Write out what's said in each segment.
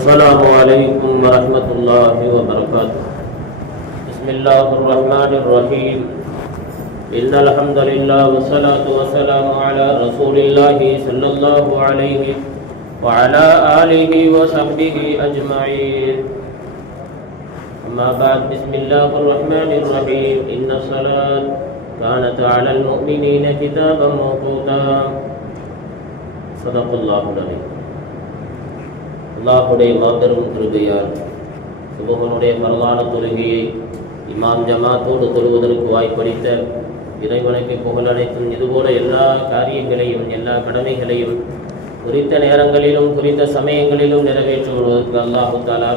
السلام عليكم ورحمة الله وبركاته. بسم الله الرحمن الرحيم. إن الحمد لله والصلاة والسلام على رسول الله صلى الله عليه وعلى آله وصحبه أجمعين. أما بعد، بسم الله الرحمن الرحيم. إن الصلاة كانت على المؤمنين كتابا موقوتا. صدق الله العظيم. அல்லாஹுடைய மாபெரும் கிருபையால் சுபஹனுடைய பரவான தொழுகையை இமாம் ஜமாத்தோடு தொழுவதற்கு வாய்ப்பளித்த இறைவனுக்கு புகழனைத்தும் இதுபோல எல்லா காரியங்களையும் எல்லா கடமைகளையும் குறித்த நேரங்களிலும் குறித்த சமயங்களிலும் நிறைவேற்றுவதற்கு அல்லாஹு தாலா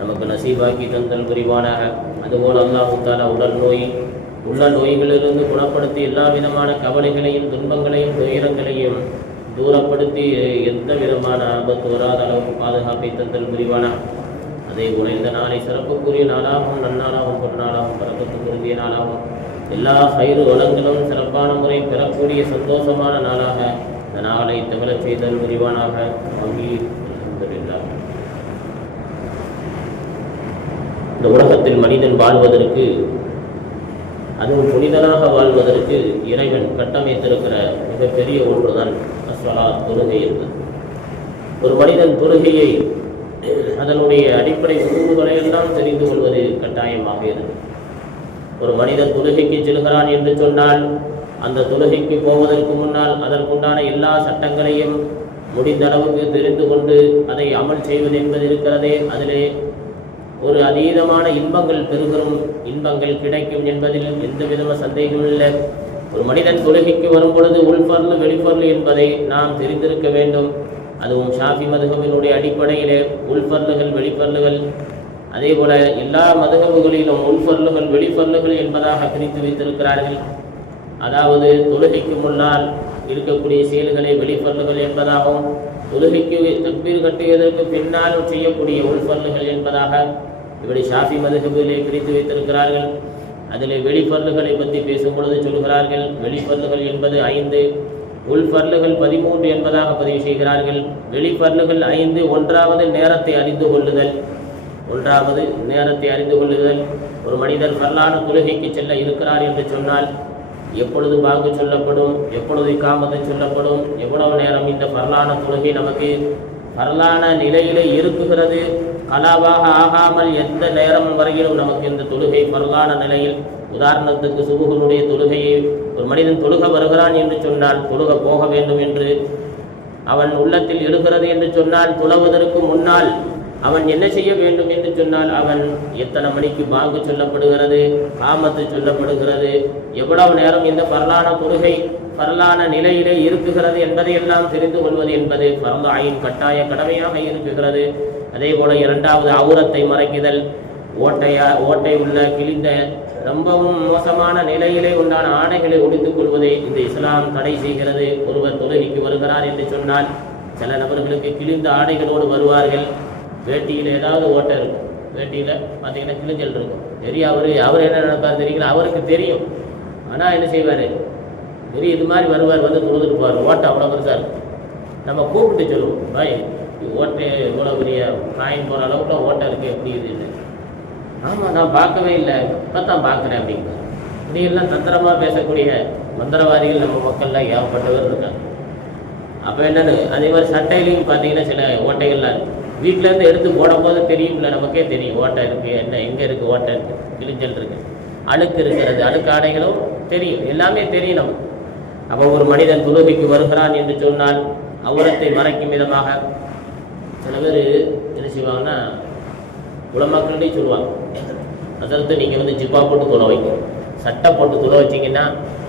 நமக்கு நசீபாக்கி தந்தல் புரிவானாக. அதுபோல் அல்லாஹு தாலா உடல் நோய் உள்ள நோய்களிலிருந்து குணப்படுத்தி எல்லா விதமான கவலைகளையும் துன்பங்களையும் துயரங்களையும் தூரப்படுத்தி எந்த விதமான ஆபத்து வராத அளவுக்கு பாதுகாப்பை தந்தல் புரிவானா. அதே போல இந்த நாளை சிறப்புக்குரிய நாளாகவும் நன்னாளாகவும் பொருளாகவும் பரப்பத்து பொருந்திய நாளாகவும் எல்லா கயிறு வளங்களும் சிறப்பான முறை பெறக்கூடிய சந்தோஷமான நாளாக இந்த நாளை தமிழச் செய்தல் புரிவானாக. இந்த உலகத்தில் மனிதன் வாழ்வதற்கு, அதுவும் புனிதனாக வாழ்வதற்கு இறைவன் கட்டமைத்திருக்கிற மிகப்பெரிய ஒன்றுதான் தொழுகை என்பது. ஒரு மனிதன் தொழுகையை அதனுடைய அடிப்படை உணர்வுகளை எல்லாம் தெரிந்து கொள்வது கட்டாயமாக இருக்கு. ஒரு மனிதன் தொழுகைக்கு செல்கிறான் என்று சொன்னால் அந்த தொழுகைக்கு போவதற்கு முன்னால் அதற்குண்டான எல்லா சட்டங்களையும் முடிந்த அளவுக்கு தெரிந்து கொண்டு அதை அமல் செய்வது என்பது இருக்கிறதே, அதிலே ஒரு அதீதமான இன்பங்கள் பெறுகிறோம், இன்பங்கள் கிடைக்கும் என்பதில் எந்த விதமான சந்தேகமும் இல்லை. ஒரு மனிதன் தொழுகைக்கு வரும் பொழுது உள்பொருள் வெளிப்பொருள் என்பதை நாம் தெரிந்திருக்க வேண்டும். அதுவும் ஷாஃபி மதுஹபினுடைய அடிப்படையிலே உள்பொருள்கள் வெளிப்பொருள்கள், அதே போல எல்லா மதுஹபுகளிலும் உள்பொருள்கள் வெளிப்பொருள்கள் என்பதாக பிரித்து வைத்திருக்கிறார்கள். அதாவது தொழுகைக்கு முன்னால் இருக்கக்கூடிய செயல்களை வெளிப்பொருள்கள் என்பதாகவும், தொழுகைக்கு தக்பீர் கட்டியதற்கு பின்னால் செய்யக்கூடிய உள்பொருள்கள் என்பதாக இப்படி ஷாஃபி மதுஹபிலே பிரித்து வைத்திருக்கிறார்கள். அதில் வெளிப்பொருள்களை பற்றி பேசும் பொழுது சொல்கிறார்கள், வெளிப்பொருள்கள் என்பது 5, உள்பொருள்கள் 13 என்பதாக பதிவு செய்கிறார்கள். வெளிப்பொருள்கள் 5. ஒன்றாவது நேரத்தை அறிந்து கொள்ளுதல். ஒரு மனிதர் ஃபர்லான தொழுகைக்கு செல்ல இருக்கிறார் என்று சொன்னால் எப்பொழுது பாங்கு சொல்லப்படும், எப்பொழுது இகாமத்து சொல்லப்படும், எவ்வளவு நேரம் இந்த ஃபர்லான தொழுகை நமக்கு ஃபர்லான நிலையிலே இருக்குகிறது, கலாவாக ஆகாமல் எந்த நேரம் வரையிலும் நமக்கு இந்த தொழுகை ஃபர்லான நிலையில். உதாரணத்துக்கு சுபுகனுடைய தொழுகையை ஒரு மனிதன் தொழுக வருகிறான் என்று சொன்னால், தொழுக போக வேண்டும் என்று அவன் உள்ளத்தில் எழுகிறது என்று சொன்னால், தொழுவதற்கு முன்னால் அவன் என்ன செய்ய வேண்டும் என்று சொன்னால், அவன் எத்தனை மணிக்கு பாங்கு சொல்லப்படுகிறது, காமத்து சொல்லப்படுகிறது, எவ்வளவு நேரம் இந்த ஃபர்லான தொழுகை ஃபர்லான நிலையிலே இருக்குகிறது என்பதையெல்லாம் தெரிந்து கொள்வது என்பது ஃபர்து ஐன் கட்டாய கடமையாக இருக்குகிறது. அதே போல 2வது அவுரத்தை மறைக்குதல். ஓட்டை உள்ள கிழிந்த ரொம்பவும் மோசமான நிலையிலே உண்டான ஆடைகளை உடுத்துக் கொள்வதை இந்த இஸ்லாம் தடை செய்கிறது. ஒருவர் தொழுகைக்கு வருகிறார் என்று சொன்னால் சில நபர்களுக்கு கிழிந்த ஆடைகளோடு வருவார்கள். வேட்டியில் ஏதாவது ஓட்டை இருக்கும், வேட்டியில் பார்த்தீங்கன்னா கிழிஞ்சல் இருக்கும். அவர் என்ன நினைப்பார் தெரியுங்களா, அவருக்கு தெரியும். ஆனால் என்ன செய்வார், இது மாதிரி வருவார், வந்து தொழுதுட்டு போவார். ஓட்டை அவ்வளோ பெருசாக இருக்கும். நம்ம கூப்பிட்டு சொல்லுவோம், பாய் ஓட்டை இவ்வளோ பெரிய காயின் போகிற அளவுக்கு ஓட்டை இருக்குது, எப்படி இது? ஆமாம், நான் பார்க்கவே இல்லை, இப்போ தான் பார்க்குறேன் அப்படிங்கிறார். இப்படியெல்லாம் தந்திரமாக பேசக்கூடிய மந்திரவாதிகள் நம்ம மக்கள்லாம் ஏகப்பட்டவர் இருக்காங்க. அப்போ என்னென்னு அதே மாதிரி சட்டையிலையும் பார்த்தீங்கன்னா சில ஓட்டைகள்லாம் வீட்டிலேருந்து எடுத்து போடும்போது தெரியும்ல, நமக்கே தெரியும் ஓட்டை இருக்குது, என்ன எங்கே இருக்குது ஓட்டை இருக்குது, கிழிஞ்சல் இருக்குது, அழுக்கு இருக்கிறது, அழுக்கு ஆடைகளும் தெரியும், எல்லாமே தெரியும் நமக்கு. அப்போ ஒரு மனிதன் தொழுகைக்கு வருகிறான் என்று சொன்னால் அவுரத்தை மறைக்கும் விதமாக சில பேர் என்ன செய்வாங்கன்னா, உலமாக்களே சொல்லுவாங்க, அதற்கு நீங்கள் வந்து ஜிப்பா போட்டு தொலை வைங்க, சட்டை போட்டு தொலை வச்சிங்கன்னா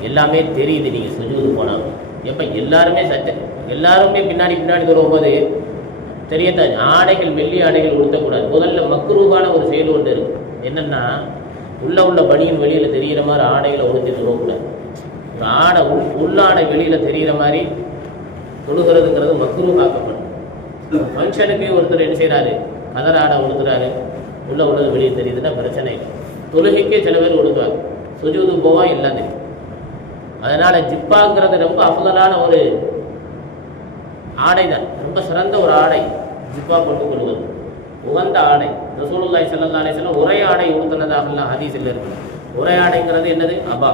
எல்லாமே தெரியுது நீங்கள் சுஜூது போனாங்க. எப்போ எல்லாருமே பின்னாடி தொழும்போது தெரியத்தான். ஆடைகள் வெள்ளி ஆடைகள் உடுத்தக்கூடாது. முதல்ல மக்ரூவான ஒரு செயல் ஒன்று இருக்குது. என்னென்னா, உள்ள பணியின் வெளியில் தெரிகிற மாதிரி ஆடைகளை உடுத்தி தொழக்கூடாது. ஆடை உள்ளாடை வெளியில் தெரிகிற மாதிரி தொழுகிறதுங்கிறது மக்ரூ ஆக்கப்படும். ஃபங்க்ஷனுக்கு ஒருத்தர் என்ன செய்கிறாரு, கதர் ஆடை உடுத்துறாரு, உள்ளது வெளியே தெரியுதுன்னா பிரச்சனை இல்லை. தொழுகைக்கே சில பேர் உடுத்துவாங்க, சுஜூது போவா எல்லாம் தெரியும். அதனால் ஜிப்பாங்கிறது ரொம்ப அஃதலான ஒரு ஆடை தான், ரொம்ப சிறந்த ஒரு ஆடை ஜிப்பா போட்டுக் கொள்வது. உகந்த ஆடை. ரசூலுல்லாஹி ஸல்லல்லாஹு அலைஹி வஸல்லம் ஒரே ஆடை உடுத்தினதாகலாம் ஹதீஸில் இருக்கு. ஒரே ஆடைங்கிறது என்னது? அபா.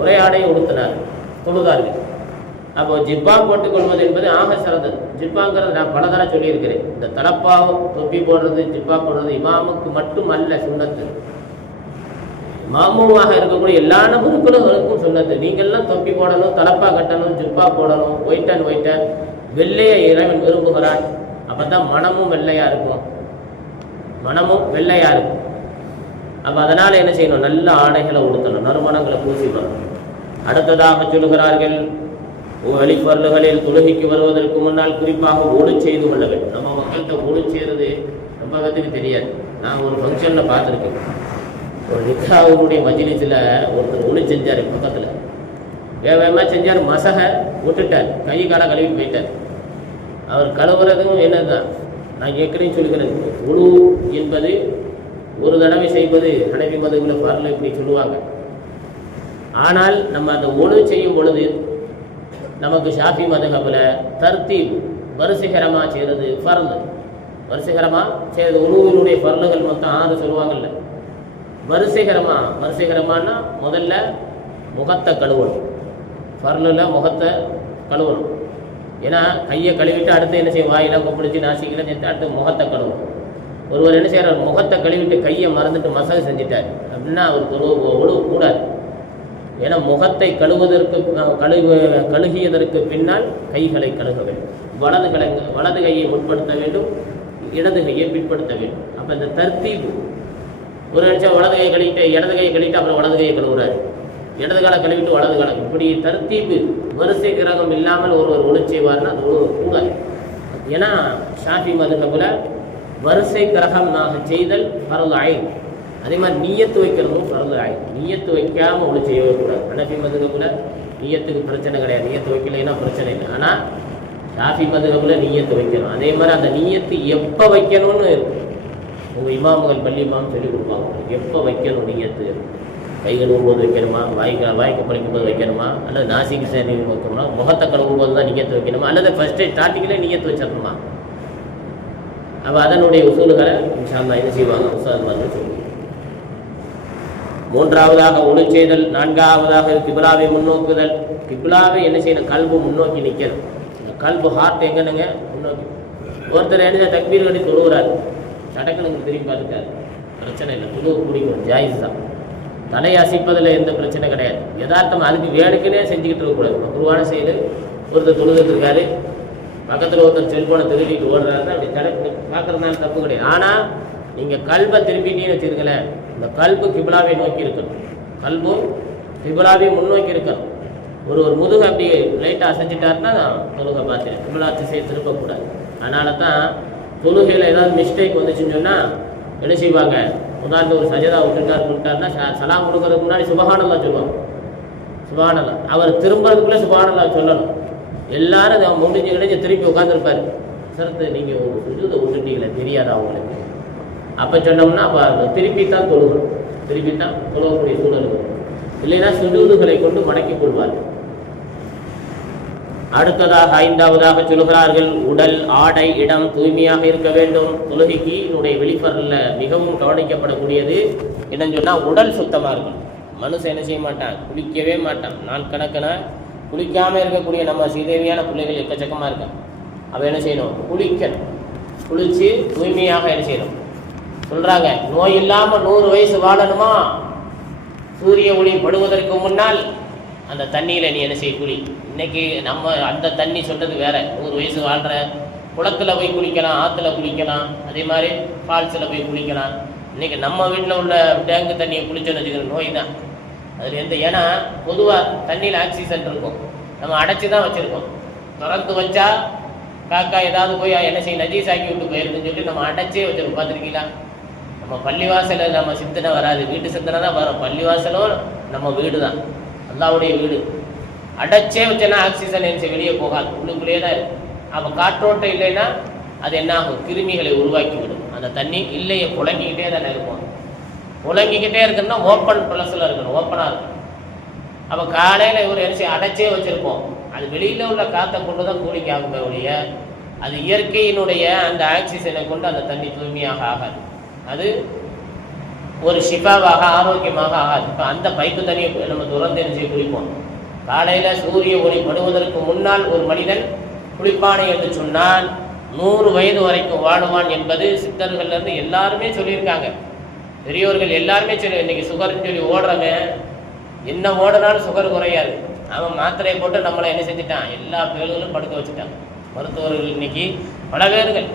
ஒரே ஆடையை உடுத்தினார் தொழுதார்கள். அப்போ ஜிப்பா போட்டுக் கொள்வது என்பது ஆக சிறந்தது. ஜிப்பாங்கிறது நான் பல தடவை சொல்லியிருக்கிறேன். இந்த தலப்பா தொப்பி போடுறது, ஜிப்பா போடுறது இமாமுக்கு மட்டும் அல்ல சுன்னத்து. மாமூமாக இருக்கக்கூடிய எல்லா நபர்களுக்கும் சொன்னது. நீங்கள்லாம் தொப்பி போடணும், தலப்பா கட்டணும், ஜிப்பா போடணும். ஒயிட்டன் வெள்ளையை இறைவன் விரும்புகிறான். அப்பதான் மனமும் வெள்ளையா இருக்கும். அப்போ அதனால என்ன செய்யணும்? நல்ல ஆடைகளை உடுத்தணும், நறுமணங்களை பூசிக்கணும். அடுத்ததாக சொல்லுகிறார்கள், வெளிப்பொருள்களில் தொழுகைக்கு வருவதற்கு முன்னால் குறிப்பாக ஒளி செய்து கொள்ள வேண்டும். நம்ம மக்கள்கிட்ட ஒளி செய்கிறது ரொம்ப பேருக்கு தெரியாது. நான் ஒரு ஃபங்க்ஷனில் பார்த்துருக்கேன். ஒரு நிக்காவுடைய மஜ்லிஸில் ஒருத்தர் ஒளி செஞ்சார். பக்கத்தில் வேகமாக செஞ்சார், மசக விட்டுட்டார், கை காலை கழுவி போயிட்டார். அவர் கழுவுறதும் என்னதுதான் நான் ஏற்கனவே சொல்லுகிறேன். உழு என்பது ஒரு தடவை செய்வது ஹனஃபி மதுவில் பரல இப்படி சொல்லுவாங்க. ஆனால் நம்ம அந்த ஒழு செய்யும் பொழுது நமக்கு ஷாஃபி மதுஹபில் தர்த்தீப் வரிசைகரமாக செய்கிறது ஃபர்லு. வரிசைகரமாக செய்கிறது உழுவினுடைய ஃபர்லுகள் மொத்தம் 6 சொல்லுவாங்கல்ல. வரிசைகரமானா முதல்ல முகத்தை கழுவணும். ஃபர்லில் முகத்தை கழுவணும். ஏன்னா கையை கழுவிட்டு அடுத்து என்ன செய்யும்? வாயிலாம் கொப்பிடிச்சு நாசிக்கலாம் சேர்த்து அடுத்து முகத்தை கழுவணும். ஒருவர் என்ன செய்கிறார்? முகத்தை கழுவிட்டு கையை மறந்துட்டு மசாஜ் செஞ்சுட்டார் அப்படின்னா அவருக்கு ஒழுவு கூடாது. ஏன்னா முகத்தை கழுகியதற்கு பின்னால் கைகளை கழுக வேண்டும். வலது கையை முற்படுத்த வேண்டும், இடது கையை பிற்படுத்த வேண்டும். அப்போ இந்த தர்த்தீபு ஒரு நிமிஷம் வலது கையை கழுவிட்டு இடது கையை கழுவிட்டு அப்புறம் வலது கையை கழுவுறாரு, இடது காலை கழுவிட்டு வலது காலை, இப்படி தர்த்தீபு வரிசை கிரகம் இல்லாமல் ஒருவர் ஒழு செய்வார்னா அது கூடாது. ஏன்னா ஷாஃபி மதுஹபில் வரிசை கிரகமாக செய்தல் ஃபர்து ஐன். அதே மாதிரி நீயத்து வைக்கிறதும் ஃபர்து ஐன். நீயத்து வைக்காமல் ஒழு செய்யவே கூடாது. ஹனஃபி மதுஹபில் நீயத்துக்கு பிரச்சனை கிடையாது, நீயத்து வைக்கலைன்னா பிரச்சனை இல்லை. ஆனால் ஷாஃபி மதுஹபில் நீயத்து வைக்கணும். அதே மாதிரி அந்த நீயத்து எப்போ வைக்கணும்னு இருக்கும். உங்கள் இமாமுகள் பள்ளி இமாம் சொல்லிக் கொடுப்பாங்க எப்போ வைக்கணும் நீயத்து. கை கழுவும் போது வைக்கணுமா, வாய்க்கு பழிக்கும் போது வைக்கணுமா, அல்லது நாசிக்கு சரி வைக்கணுமா, முகத்தை கழுவும் போது தான் நீயத்து வைக்கணுமா, அல்லது ஃபஸ்ட்டு ஸ்டார்டிங்கில் நீயத்து வச்சிடணுமா? அப்போ அதனுடைய உசூல்களை இன்ஷா அல்லாஹ் என்ன செய்வாங்க உஸ்தாத் மாதிரி சொல்லுவாங்க. மூன்றாவதாக ஒழு செய்தல். நான்காவதாக கிப்லாவை முன்னோக்குதல். கிப்லாவை என்ன செய்யணும்? கல்பு முன்னோக்கி நிற்கணும். கல்பு ஹார்ட் எங்கன்னுங்க முன்னோக்கி. ஒருத்தர் என்ன தக்பீர் கட்டி தொழுகிறாரு, சடக்கனுக்கு திரும்பி பார்த்துட்டாரு, பிரச்சனை இல்லை, தொழுவு பிடிக்கும், ஜாயிஸ் தான். தலையை அசைப்பதில் எந்த பிரச்சனை கிடையாது. யதார்த்தம் அதுக்கு வேணுக்குன்னே செஞ்சுக்கிட்டு இருக்கக்கூடாது. குருவான செயல். ஒருத்தர் தொழுதுட்டு இருக்காரு, பக்கத்தில் ஒருத்தர் செல்போனை திருடிட்டு ஓடுறாரு, அப்படி தடை பார்க்கறதுனால தப்பு கிடையாது. ஆனால் நீங்கள் கல்பை திருப்பிட்டீங்கன்னு வச்சுருக்கலேன், இந்த கல்பு கிபிலாவை நோக்கி இருக்கணும். கல்பும் கிபிலாவை முன்னோக்கி இருக்கணும். ஒரு முதுகை அப்படி லைட்டாக அசைச்சிட்டாருன்னா தொழுகை பார்த்துட்டு கிபிலா திசையை திருப்பக்கூடாது. அதனால தான் தொழுகையில் ஏதாவது மிஸ்டேக் வந்துச்சுன்னு சொன்னால் என்ன செய்வாங்க? உதாரணத்துக்கு ஒரு சஜதா விட்டுட்டாருன்னா சலாம் கொடுக்கறதுக்கு முன்னாடி சுபஹானல்லாஹ் சொல்லுவாங்க. சுபஹானல்லாஹ் அவர் திரும்புறதுக்குள்ளே சுபஹானல்லாஹ் சொல்லணும். எல்லாரும் அதை முடிஞ்சு திருப்பி உட்காந்துருப்பாரு. சரத்து நீங்கள் சுஜூதை விட்டுட்டீங்களே தெரியாதா அவங்களுக்கு? அப்போ சொன்னோம்னா அப்போ திருப்பி தான் தொழுகணும், திருப்பி தான் தொழுகக்கூடிய சூழல் வரும். இல்லைன்னா சுஜூதுகளை கொண்டு மடக்கிக் கொள்வார். அடுத்ததாக ஐந்தாவதாக சொல்கிறார்கள், உடல் ஆடை இடம் தூய்மையாக இருக்க வேண்டும். தொழுகைக்கு என்னுடைய வெளிப்பரில் மிகவும் கவனிக்கப்படக்கூடியது என்னன்னு சொன்னால் உடல் சுத்தமாக இருக்கணும். மனுஷன் என்ன செய்ய மாட்டான்? குளிக்கவே மாட்டான். நாள் கணக்கின குளிக்காமல் இருக்கக்கூடிய நம்ம சீதேவியான பிள்ளைகள் எக்கச்சக்கமாக இருக்கான். அவள் என்ன செய்யணும்? குளிக்கணும். குளித்து தூய்மையாக என்ன செய்யணும்? சொல்கிறாங்க, நோய் இல்லாமல் 100 வயசு வாழணுமா? சூரிய ஒளி படுவதற்கு முன்னால் அந்த தண்ணியில் நீ என்ன செய்ய? குளி. இன்னைக்கு நம்ம அந்த தண்ணி சொல்கிறது வேற. 100 வயசு வாழ்கிற குளத்தில் போய் குளிக்கலாம், ஆற்றுல குளிக்கலாம், அதே மாதிரி ஃபால்ஸில் போய் குளிக்கலாம். இன்றைக்கி நம்ம வீட்டில் உள்ள டேங்கு தண்ணியை குளிச்சோன்னு வச்சுக்கணும், நோய் தான் அதில் எந்த. ஏன்னா பொதுவாக தண்ணியில் ஆக்சிஜன் இருக்கும், நம்ம அடைச்சி தான் வச்சுருக்கோம். திறந்து வச்சா காக்கா ஏதாவது போய் என்ன செய்ய நஜீஸ் ஆக்கி விட்டு போயிருதுன்னு சொல்லிட்டு நம்ம அடைச்சே வச்சுருக்கோம். பார்த்துருக்கீங்களா? நம்ம பள்ளிவாசலில் நம்ம சிந்தனை வராது, வீட்டு சிந்தனை தான் வரும். பள்ளிவாசலும் நம்ம வீடு தான், அல்லாஹ்வுடைய வீடு. அடைச்சே வச்சேன்னா ஆக்சிஜன் என்ன வெளியே போகாது, உள்ளுக்குள்ளேயே தான் இருக்கும். அப்போ காற்றோட்டம் இல்லைன்னா அது என்ன ஆகும்? கிருமிகளை உருவாக்கி விடும். அந்த தண்ணி இல்லையே புழங்கிக்கிட்டே தானே இருக்கும். புழங்கிக்கிட்டே இருக்குன்னா ஓப்பன் ப்ளஸில் இருக்கணும், ஓப்பனாக இருக்கும். அப்போ காலையில் இவர் என்ன செய்ய? அடைச்சே வச்சுருப்போம். அது வெளியில் உள்ள காற்றை கொண்டு தான் கூலிங் ஆகுமே ஒழிய அது இயற்கையினுடைய அந்த ஆக்சிஜனை கொண்டு அந்த தண்ணி தூய்மையாக ஆகாது, அது ஒரு ஷிஃபாவாக ஆரோக்கியமாக ஆகாது. இப்போ அந்த பைப்பு தண்ணியை நம்ம துறந்து என்ன செய்ய குளிப்போம். காலையில் சூரிய ஒளி படுவதற்கு முன்னால் ஒரு மனிதன் குளிப்பானை என்று சொன்னால் 100 வயது வரைக்கும் வாழுவான் என்பது சித்தர்கள்லேருந்து எல்லாருமே சொல்லியிருக்காங்க. பெரியவர்கள் எல்லாருமே சொல்லி, இன்னைக்கு சுகர்னு சொல்லி ஓடுறவன் என்ன ஓடுனாலும் சுகர் குறையாது. அவன் மாத்திரையை போட்டு நம்மளை என்ன செஞ்சுட்டான், எல்லா பேர்களும் படுக்க வச்சுட்டான். மருத்துவர்கள் இன்னைக்கு பல பேர்கள்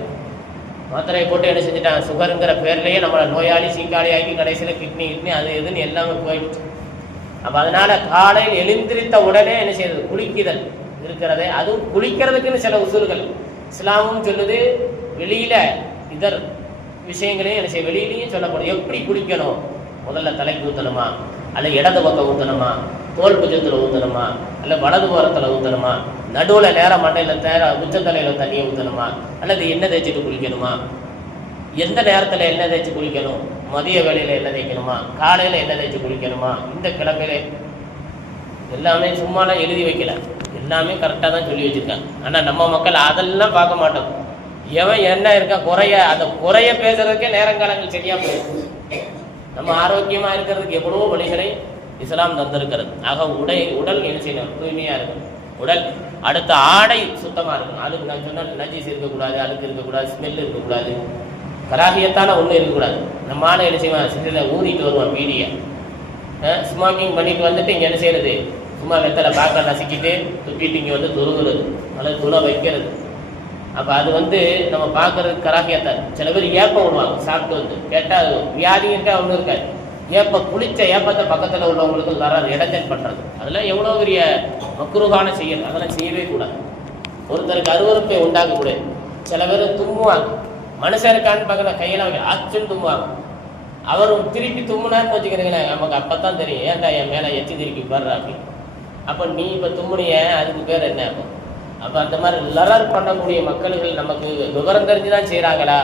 மாத்திரையை போட்டு என்ன செஞ்சுட்டான், சுகருங்கிற பேர்லேயே நம்மளை நோயாளி சீக்காளி ஆக்கி கடைசியில் கிட்னி அது இதுன்னு எல்லாமே போயிடுச்சு. அப்போ அதனால் காலையில் எழுந்திரித்த உடனே என்ன செய்யுது, குளிக்குதல் இருக்கிறதே. அதுவும் குளிக்கிறதுக்குன்னு சில உசூல்கள் இஸ்லாமும் சொல்லுது. வெளியில் இதர் விஷயங்களையும் என்ன செய்ய வெளியிலையும் சொல்லப்படும். எப்படி குளிக்கணும், முதல்ல தலைக்கு ஊற்றணுமா, அல்ல இடது பக்கம் ஊற்றணுமா, தோல் புஜத்தில் ஊற்றணுமா, அல்ல வலது ஓரத்தில் ஊற்றணுமா, நடுவில் நேரம் மண்டையில் உச்சத்தலையில் தண்ணியை ஊற்றணுமா, அல்லது எண்ணெய் தேய்ச்சிட்டு குளிக்கணுமா, எந்த நேரத்தில் எண்ணெய் தேய்ச்சி குளிக்கணும், மதிய வேளையில் எண்ணெய் தேய்க்கணுமா, காலையில் எண்ணெய் தேய்ச்சி குளிக்கணுமா, இந்த கிழமையில எல்லாமே சும்மாலாம் எழுதி வைக்கல, எல்லாமே கரெக்டாக தான் சொல்லி வச்சுருக்காங்க. ஆனால் நம்ம மக்கள் அதெல்லாம் பார்க்க மாட்டோம். எவன் என்ன இருக்கா குறைய, அந்த குறைய பேசுறதுக்கே நேரங்காலங்கள் சரியா போயிடும். நம்ம ஆரோக்கியமாக இருக்கிறதுக்கு எவ்வளவோ வழிகளை இஸ்லாம் தந்திருக்கிறது. ஆக உடல் என்ன செய்யணும், தூய்மையாக இருக்கணும். உடல் அடுத்த ஆடை சுத்தமாக இருக்கணும். அதுக்கு நான் சொன்னால் நஜீஸ் இருக்கக்கூடாது, அழுக்கு இருக்கக்கூடாது, ஸ்மெல் இருக்கக்கூடாது, கராகியத்தான ஒன்றும் இருக்கக்கூடாது. நம்ம ஆடை என்ன செய்வான், சிறிது ஊறிட்டு வருவான் பீடியை ஸ்மோக்கிங் பண்ணிட்டு வந்துட்டு இங்கே என்ன செய்யறது, சும்மா வெத்தலை பாக்க நசிக்கிட்டு துப்பிட்டு இங்கே வந்து துருகுறது அல்லது துணை வைக்கிறது. அப்போ அது நம்ம பார்க்கறதுக்கு கராகியத்தான். சில பேர் ஏப்பம் விடுவாங்க சாப்பிட்டு வந்து, கேட்டால் வியாதி இருக்கா ஒன்றும் இருக்காது. குளிச்ச ஏப்பத்தை பக்கத்தில் உள்ளவங்களுக்கு வராது, இடைஞ்சல் பண்ணுறது. அதெல்லாம் எவ்வளோ பெரிய மக்குருகான செய்யல், அதெல்லாம் செய்யவே கூடாது. ஒருத்தருக்கு அருவருப்பை உண்டாக்கக்கூடாது. சில பேர் தும்முவாங்க, மனுஷன் இருக்கான்னு பார்க்கணும், கையெல்லாம் வைக்க ஆச்சுன்னு தும்முவாங்க. அவர் திருப்பி தும்முனான்னு வச்சுக்கிறீங்களேன், நமக்கு அப்போ தான் தெரியும் ஏன்டா என் மேலே எச்சி திருப்பி வர்ற அப்படின்னு. அப்போ நீ இப்போ தும்முனிய, அதுக்கு பேர் என்ன? அப்போ அந்த மாதிரி லரர் பண்ணக்கூடிய மக்கள்கள் நமக்கு விவரம் தெரிஞ்சு தான் செய்கிறாங்களா,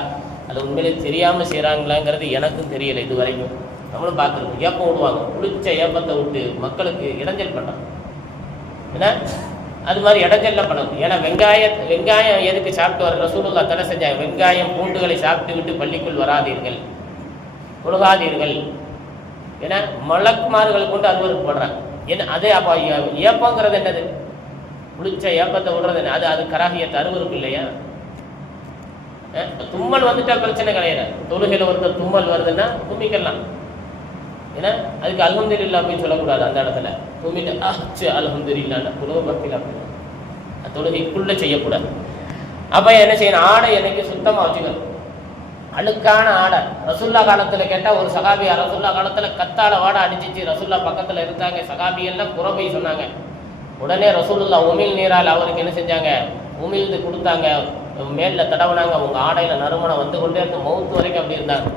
அது உண்மையிலே தெரியாமல் செய்கிறாங்களாங்கிறது எனக்கும் தெரியலை இது வரைக்கும். நம்மளும் பார்த்துருக்கோம், ஏப்பம் விடுவாங்க, குளிச்ச ஏப்பத்தை விட்டு மக்களுக்கு இடைஞ்சல் பண்ணுறாங்க. ஏன்னா அது மாதிரி இடைஞ்சல்லாம் பண்ணணும். ஏன்னா வெங்காயம் எதுக்கு சாப்பிட்டு வர ரசூலுல்லாஹ் தடை செஞ்சாங்க, வெங்காயம் பூண்டுகளை சாப்பிட்டு விட்டு பள்ளிக்குள் வராதீர்கள், தொழுகாதீர்கள். ஏன்னா மலக்குமார்கள் கொண்டு அருவருப்படுறாங்க. என்ன அதே அப்போ ஏப்பங்கிறது என்னது, குளிச்ச ஏப்பத்தை விடுறது என்ன, அது கராகியத்தை அருவருக்கு இல்லையா? தும்மல் வந்துட்டா பிரச்சனை கிடையாது. தொழுகையில் ஒருத்தர் தும்மல் வருதுன்னா தும்மிக்கலாம். ஏன்னா அதுக்கு அல்ஹம்துலில்லாஹ் அப்படின்னு சொல்லக்கூடாது. அந்த இடத்துல தும்மிட்டு ஆச்சு அல்ஹம்துலில்லாஹ் குலோ பக்தியில் அப்படி தொழுகைக்குள்ளே செய்யக்கூடாது. அப்போ என்ன செய்யணும், ஆடை என்னைக்கு சுத்தமாக வச்சுக்கணும். அழுக்கான ஆடை ரசுல்லா காலத்தில் கேட்டால் ஒரு சகாபியா ரசுல்லா காலத்தில் கத்தாழ வாடை அடிச்சிச்சு, ரசுல்லா பக்கத்தில் இருந்தாங்க, சகாபியெல்லாம் குறவை சொன்னாங்க. உடனே ரசூலுல்லாஹ் உமிழ் நீரால் அவருக்கு என்ன செஞ்சாங்க, உமிழ்ந்து கொடுத்தாங்க, மேலில் தடவுனாங்க. அவங்க ஆடையில் நறுமணம் வந்து கொண்டே இருந்து மவுத்து வரைக்கும் அப்படி இருந்தாங்க.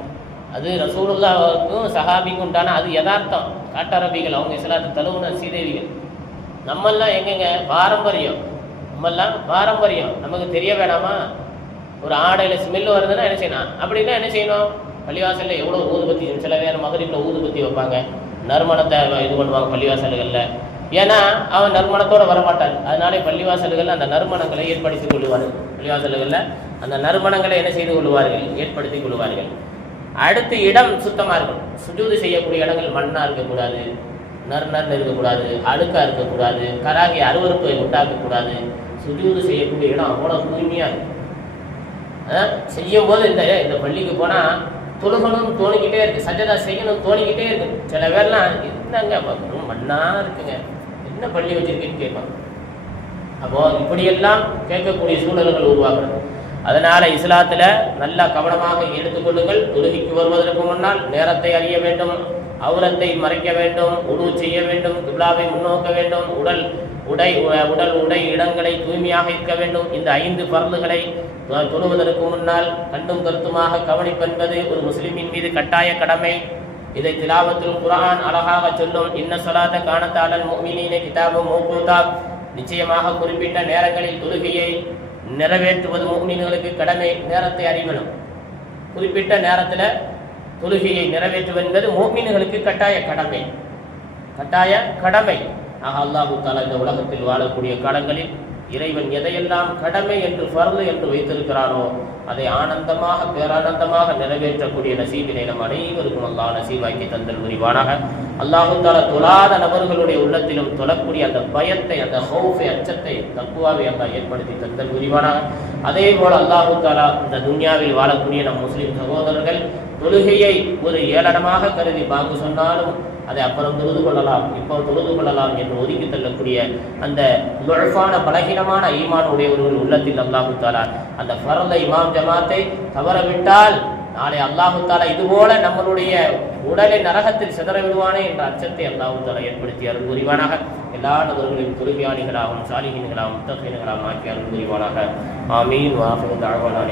அது ரசூலுல்லாஹ்வுக்கும் சஹாபிக்கும் உண்டான அது யதார்த்தம். காட்டரபிகள் அவங்க இஸ்லாத்தை தழுவுன சீதேவிகள். நம்மெல்லாம் எங்கெங்க பாரம்பரியம், நம்மெல்லாம் பாரம்பரியம் நமக்கு தெரிய வேணாமா? ஒரு ஆடையில் ஸ்மெல் வருதுன்னா என்ன செய்யணும், அப்படின்னா என்ன செய்யணும், பள்ளிவாசலில் எவ்வளோ ஊதுபத்தி, சில பேர் மகரிப்பில் ஊதுபத்தி வைப்பாங்க, நறுமணத்தை இது பண்ணுவாங்க பள்ளிவாசல்களில். ஏன்னா அவன் நறுமணத்தோடு வரமாட்டார், அதனாலே பள்ளிவாசல்கள் அந்த நறுமணங்களை ஏற்படுத்திக் கொள்வார்கள். பள்ளிவாசல்களில் அந்த நறுமணங்களை என்ன செய்து கொள்வார்கள், ஏற்படுத்திக் கொள்வார்கள். அடுத்து இடம் சுத்தமாக இருக்கணும். சுஜூது செய்யக்கூடிய இடங்கள் மண்ணாக இருக்கக்கூடாது, நறுநர்னு இருக்கக்கூடாது, அழுக்காக இருக்கக்கூடாது, கராகி அருவருப்பை உண்டாக்கக்கூடாது. சுஜூது செய்யக்கூடிய இடம் அவ்வளோ தூய்மையாக இருக்கும். செய்யும் போது இந்த பள்ளிக்கு போனால் தொழுகணும்னு தோணிக்கிட்டே இருக்குது, சஜதா செய்யணும்னு தோணிக்கிட்டே இருக்குது. சில பேர்லாம் என்னங்க பார்க்கணும், மண்ணாக இருக்குங்க, என்ன பள்ளி வச்சிருக்கேன்னு கேட்பாங்க. அப்போது இப்படியெல்லாம் கேட்கக்கூடிய சூழல்கள் உருவாக்குறது. அதனால் இஸ்லாத்தில் நல்லா கவனமாக எடுத்துக்கொள்ளுங்கள். தொழுகைக்கு வருவதற்கு முன்னால் நேரத்தை அறிய வேண்டும், அவுரத்தை மறைக்க வேண்டும், உணவு செய்ய வேண்டும், கிப்லாவை முன்னோக்க வேண்டும், உடல் உடை இடங்களை தூய்மையாக இருக்க வேண்டும். இந்த 5 பர்துகளை தொழுவதற்கு முன்னால் கண்டும் கருத்துமாக கவனிப்பென்பது ஒரு முஸ்லிமின் மீது கட்டாய கடமை. இதை திலாவத்துல் குர்ஆன் அழகாக சொல்லும். இன்ன ஸலாத கானத் அலல் முஃமினீன கிதாபம் மௌகூதா, நிச்சயமாக குறிப்பிட்ட நேரங்களில் தொழுகையை நிறைவேற்றுவது முஃமின்களுக்கு கடமை. நேரத்தை அறிவணும். குறிப்பிட்ட நேரத்தில் தொழுகையை நிறைவேற்றுவது என்பது முஃமின்களுக்கு கட்டாய கடமை, கட்டாய கடமை. ஆக அல்லாஹு தஆலா இந்த உலகத்தில் வாழக்கூடிய காலங்களில் இறைவன் எதையெல்லாம் கடமை என்று ஃபர்து என்று வைத்திருக்கிறானோ அதை ஆனந்தமாக பேரானந்தமாக நிறைவேற்றக்கூடிய நசீபினை நம் அனைவருக்கும் அல்லாஹ் நசீபாக்கி தந்தல் புரிவானாக. அல்லாஹு தஆலா தொழாத நபர்களுடைய உள்ளத்திலும் தொழக்கூடிய அந்த பயத்தை, அந்த ஹௌஃபை, அச்சத்தை, தக்குவாவை அல்லாஹ் ஏற்படுத்தி தந்தல் புரிவானாக. அதே போல அல்லாஹு தஆலா இந்த துன்யாவில் வாழக்கூடிய நம் முஸ்லிம் சகோதரர்கள் தொழுகையை ஒரு ஏளனமாக கருதி பாங்கு சொன்னாலும் அதை அப்புறம் தொழுது கொள்ளலாம், இப்போ தொழுது கொள்ளலாம் என்று ஒதுக்கி தள்ளக்கூடிய அந்த லுஃபான பலகீனமான ஈமான் உடையவர்கள் உள்ளத்தில் அல்லாஹு தஆலா அந்த ஃபர்லை இமாம் ஜமாத்தை தவறவிட்டால் நாளை அல்லாஹு தஆலா இதுபோல நம்மளுடைய உடலை நரகத்தில் சிதற விடுவானே என்ற அச்சத்தை அல்லாஹு தஆலா ஏற்படுத்தி அருள் புரிவானாக. எல்லா நபர்களையும் தொழுகையாளிகளாகவும் சாலிஹீன்களாகவும் முத்தகீன்களாகவும் ஆக்கி அருள் புரிவானாக. ஆமீன். வாஹிரு தஅவானா